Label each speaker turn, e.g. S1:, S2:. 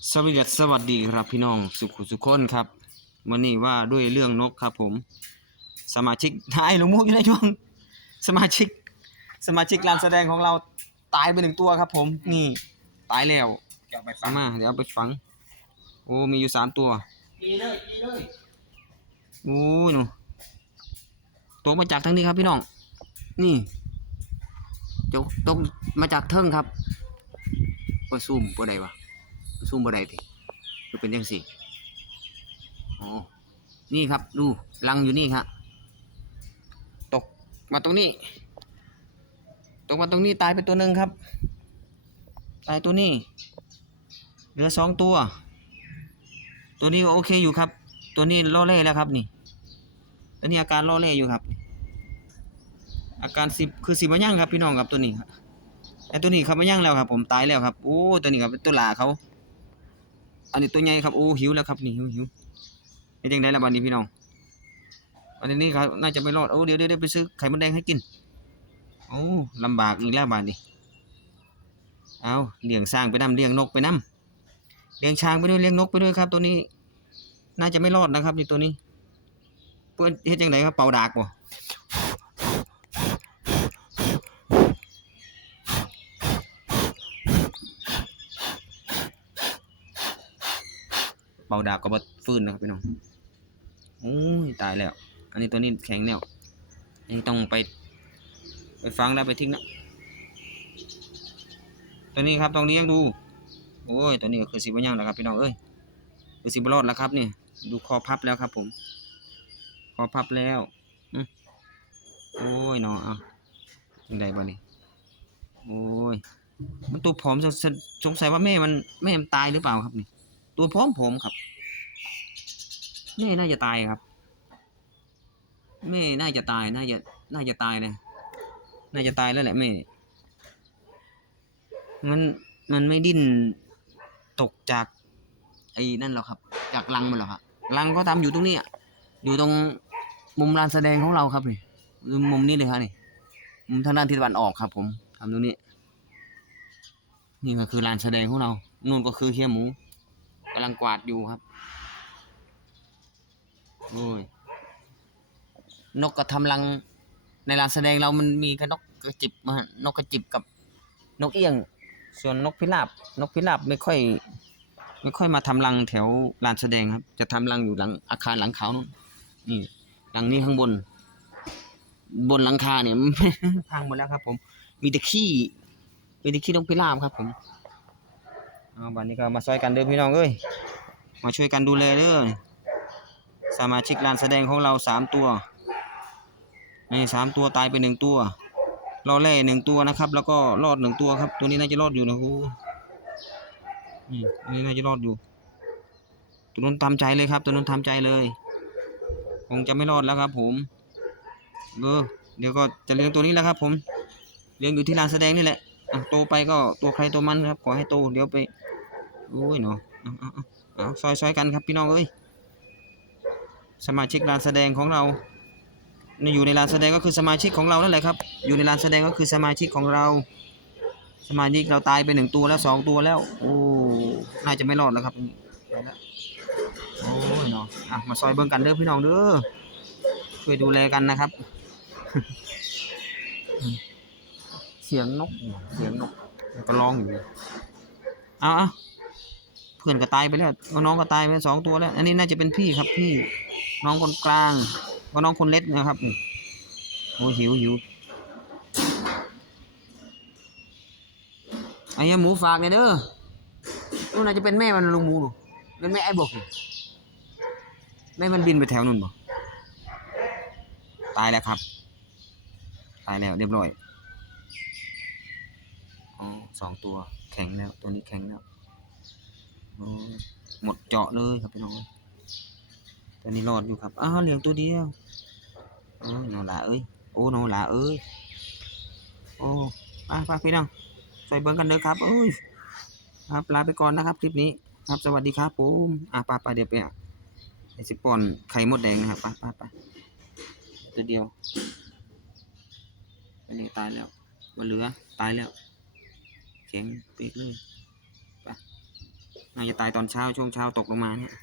S1: สวัสดีสวัสดีครับพี่น้องสุขุสุขคนครับวันนี้ว่าด้วยเรื่องนกครับผม สมาชิกท้ายลงมุกอยู่ในช่วงสมาชิก สมาชิกการแสดงของเราตายไปหนึ่งตัวครับ ผม นี่ ตายแล้ว
S2: จะเอาไปฟั
S1: เอา
S2: ง
S1: มาเดี๋ยวเอาไปฝัง โอ้มีอยู่สามตัว
S2: ปีเลยปีเลย
S1: โอ้ยหนูตกมาจากทางนี้ครับพี่น้อง นี่จกตกมาจากเทิงครับปซูมปใดวะ ซูมปใดทีคือเป็นยังสี่อ๋อนี่ครับ ดูรังอยู่นี่ครับตกมาตรงนี้ ตกมาตรงนี้ตายไปตัวหนึ่งครับ ตายตัวนี้ เหลือสองตัว ตัวนี้ก็โอเคอยู่ครับ ตัวนี้ล่อเล่แล้วครับนี่ตัวนี้อาการล่อเล่อยู่ครับ อาการสิบคือสิบมายั่งครับพี่น้องครับตัวนี้ครับไอ้ตัวนี้ครับมายั่งแล้วครับ ผมตายแล้วครับโอ้ตัวนี้ครับเป็นตัวหลาเขา อันนี้ตัวใหญ่ครับโอ้หิวแล้วครับนี่หิวหิวนี่ยังไงละบัดนี้พี่น้องอันนี้ครับน่าจะไม่รอดโอ้เดี๋ยวเดี๋ยวไปซื้อไข่มดแดงให้กินโอ้ลำบากอีกแล้วบาดนี้เอาเลี้ยงสร้างไปนํเลี้ยงนกไปนํเลี้ยงช้างไปด้วยเลี้ยงนกไปด้วยครับ ตัวนี้ น่าจะไม่รอดนะครับนี่ตัวนี้ เพื่อนเฮ็ดจังไดครับเป่าดากบ่ เป่าดากก็บ่ฟื้นนะครับพี่น้องโอ้ยตายแล้ว อันนี้ตัวนี้แข็งแล้วอันนี้ต้องไป ไปฟังแล้วไปทิ้งนะตัวนี้ครับต้องเลี้ยงดู โอ้ยตัวนี้ก็คือสิบ่ยังแล้วครับพี่น้องเอ้ยคือสิบรอดแล้วครับนี่ดูคอพับแล้วครับ ผม คอพับแล้วโอ้ยเนาะอะยังไงบ้านี่โอ้ยมันตัวผอมสงสงสงสัยว่าแม่มันแม่มันตายหรือเปล่าครับนี่ ตัวพร้อมผมครับ แม่น่าจะตายครับ แม่น่าจะตาย น่าจะ น่าจะตายเลยน่าจะตายแล้วแหละแม่ มันมันไม่ดิ้นตกจาก ไอ้นั่นหรอกครับ จากรังมันหรอกครับรังก็ทำอยู่ตรงนี้อยู่ตรงมุมลานแสดงของเราครับนี่มุมนี้เลยครับนี่มุมทางด้านทิศตะวันออกครับ ผมทำตรงนี้ นี่ก็คือลานแสดงของเรานู่นก็คือเฮียหมูำลังกวาดอยู่ครับโอ้ยนกกระทำรังในลานแสดงเรามันมีแค่นกกระจิบมานกกระจิบกับนกเอี้ยง ส่วนนกพิราบนกพิราบไม่ค่อย ไม่ค่อยมาทำรังแถวลานแสดงครับ จะทำรังอยู่หลังอาคารหลังเขานู่นนี่หลังนี้ข้างบน บนหลังคาเนี่ยพังหมดแล้วครับ ผม มีแต่ขี้มีแต่ขี้นกพิราบครับ ผม เอาบัดนี้ก็มาช่วยกันเด้อพี่น้องเอ้ยมาช่วยกันดูแลเด้อสมาชิกลานแสดงของเราสามตัวนี่สามตัวตายไปหนึ่งตัวรอดแล่หนึ่งตัวนะครับ แล้วก็รอดหนึ่งตัวครับ ตัวนี้น่าจะรอดอยู่นะครูนี่อันนี้น่าจะรอดอยู่ ตัวนู้นทำใจเลยครับ ตัวนู้นทำใจเลย คงจะไม่รอดแล้วครับ ผมเออเดี๋ยวก็จะเลี้ยงตัวนี้แล้วครับ ผมเลี้ยงอยู่ที่ลานแสดงนี่แหละ อะโตไปก็ตัวใครตัวมันครับขอให้โตเดี๋ยวไปโอ้ยเนาะเอาเอาเอาเอาซอยซอยกันครับพี่น้องเอ้ยสมาชิกลานแสดงของเรานี่อยู่ในลานแสดงก็คือสมาชิกของเรานั่นแหละครับ อยู่ในลานแสดงก็คือสมาชิกของเรา สมาชิกเราตายไปหนึ่งตัวแล้วสองตัวแล้ว โอ้น่าจะไม่รอดแล้วครับไปแล้วโอ้ยเนาะอะมาซอยเบิ่งกันเด้อพี่น้องเด้อช่วยดูแลกันนะครับ เสียงนก เสียงนกก็ร้องอยู่เอาเอาเพื่อนก็ตายไปแล้วน้องก็ตายไปสองตัวแล้ว อันนี้น่าจะเป็นพี่ครับพี่ น้องคนกลางก็น้องคนเล็กนะครับโอ้หิวหิวไอ้เหี้ยหมูฝากเลยเด้อนู่นน่าจะเป็นแม่มันลุงหมูนู่นเป็นแม่ไอ้บกแม่มันบินไปแถวนู่นบ่ตายแล้วครับ ตายแล้วเรียบร้อย สองตัวแข็งแล้ว ตัวนี้แข็งแล้วหมดเจาะเลยครับพี่น้องตัวนี้รอดอยู่ครับอ้าวเหลืองตัวเดียวโอ้นอหลาเอ้ยโอ้นอหลาเอ้ยโอ้ไปไปพี่น้องใส่เบิ้งกันเด้อครับเอ้ยครับลาไปก่อนนะครับคลิปนี้ครับสวัสดีครับผมอะปไปเดี๋ยวไปอะไอสิปอนไข่มดแดงนะครับไปไปไปตัวเดียวอันนี้ตายแล้วบนเหลือตายแล้ว แข็งเปีกเลยปไปน่าจะตายตอนเช้าช่วงเช้าตกลงมาเนี่ย